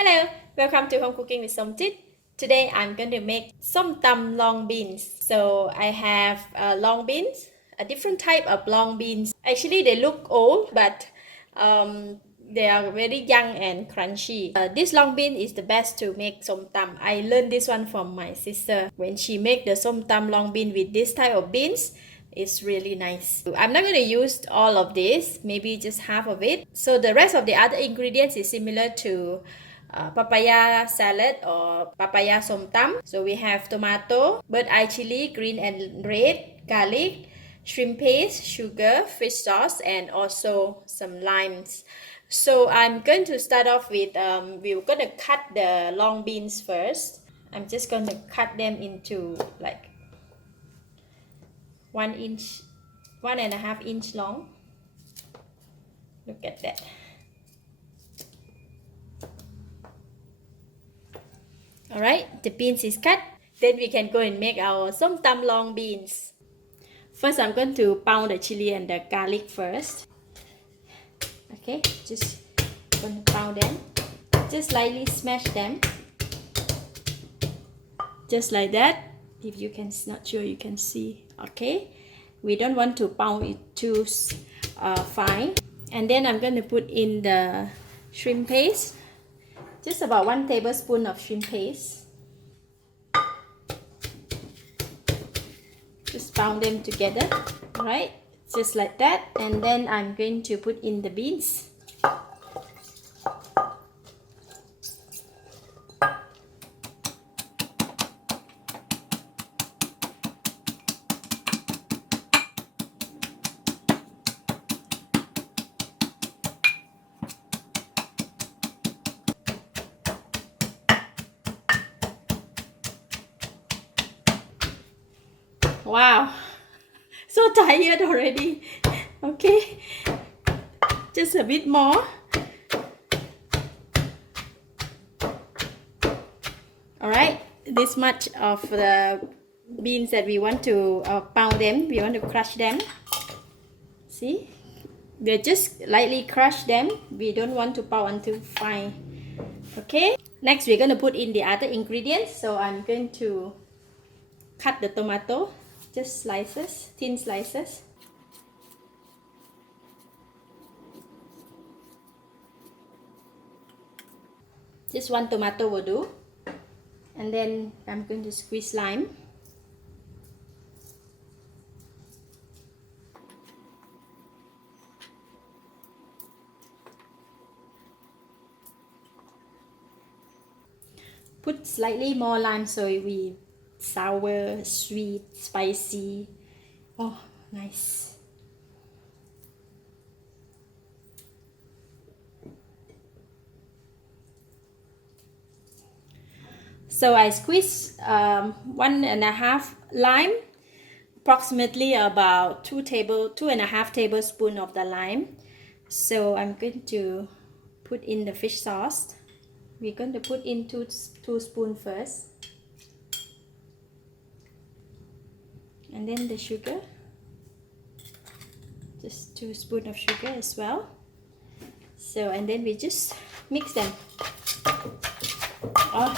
Hello, welcome to Home Cooking with Somjit. Today I'm going to make Somtam long beans. So I have long beans, a different type of long beans. Actually, they look old, but they are very young and crunchy. This long bean is the best to make Somtam. I learned this one from my sister. When she make the Somtam long bean with this type of beans, it's really nice. I'm not going to use all of this, maybe just half of it. So the rest of the other ingredients is similar to papaya salad or papaya somtam. So we have tomato, bird eye chili, green and red, garlic, shrimp paste, sugar, fish sauce, and also some limes. So I'm going to start off with, we're going to cut the long beans first. I'm just going to cut them into like 1 inch, 1.5 inch long. Look at that. Alright, the beans is cut. Then we can go and make our somtam long beans. First, I'm going to pound the chili and the garlic first. Okay, just going to pound them. Just lightly smash them. Just like that. If you can, not sure you can see. Okay, we don't want to pound it too fine. And then I'm going to put in the shrimp paste. Just about 1 tablespoon of shrimp paste. Just pound them together, right? Just like that. And then I'm going to put in the beans. Wow, so tired already. Okay, just a bit more. All right, this much of the beans that we want to pound them, we want to crush them. See, we just lightly crush them. We don't want to pound until fine. Okay, next we're going to put in the other ingredients. So I'm going to cut the tomato, just slices, thin slices. Just 1 tomato will do. And then I'm going to squeeze lime. Put slightly more lime so it will be sour, sweet, spicy. Oh, nice. So I squeeze 1.5 lime, approximately about 2.5 tablespoons of the lime. So I'm going to put in the fish sauce. We're going to put in two spoons first. And then the sugar. Just 2 spoons of sugar as well. So, and then we just mix them. Oh.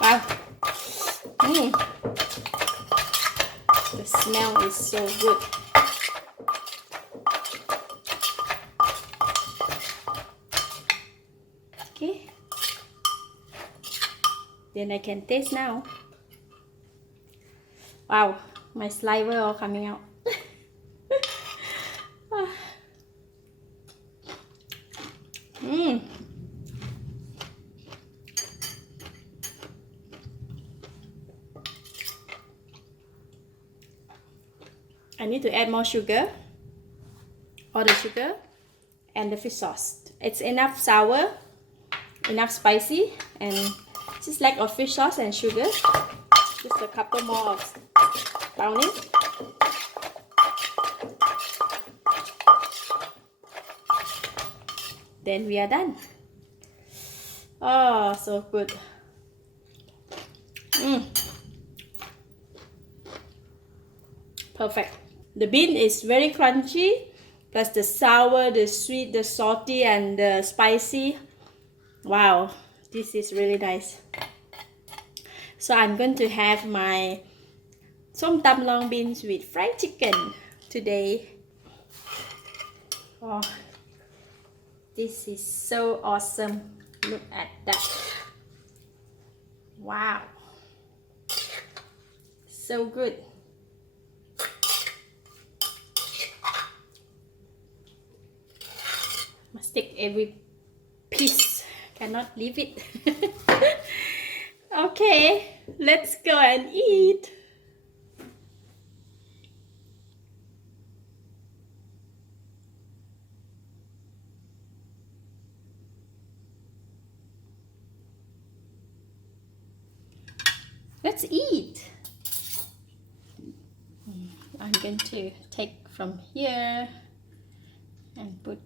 Wow. The smell is so good. Okay. Then I can taste now. Wow, my saliva all coming out. I need to add more sugar, all the sugar, and the fish sauce. It's enough sour, enough spicy, and just lack of fish sauce and sugar. Just a couple more of pounding. Then we are done. Oh, so good. Perfect. The bean is very crunchy, plus the sour, the sweet, the salty, and the spicy. Wow, this is really nice. So I'm going to have my Somtam long beans with fried chicken today. Oh, this is so awesome. Look at that. Wow. So good. Must take every piece. Cannot leave it. Okay, let's go and eat. Let's eat. I'm going to take from here and put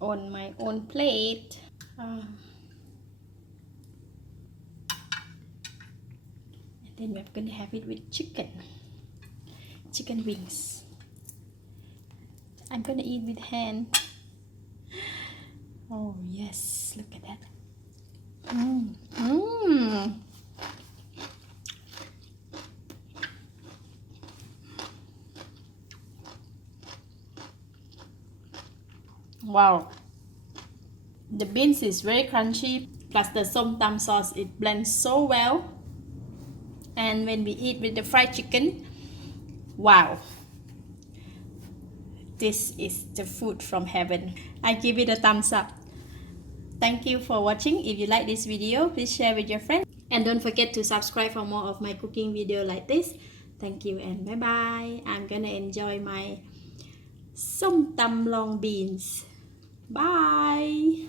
on my own plate. And then we're going to have it with chicken wings. I'm going to eat with hand. Oh yes, look at that. Wow, the beans is very crunchy, plus the somtam sauce, it blends so well. And when we eat with the fried chicken, wow, this is the food from heaven. I give it a thumbs up. Thank you for watching. If you like this video, please share with your friends, and don't forget to subscribe for more of my cooking video like this. Thank you and bye bye. I'm gonna enjoy my Somtam long beans. Bye.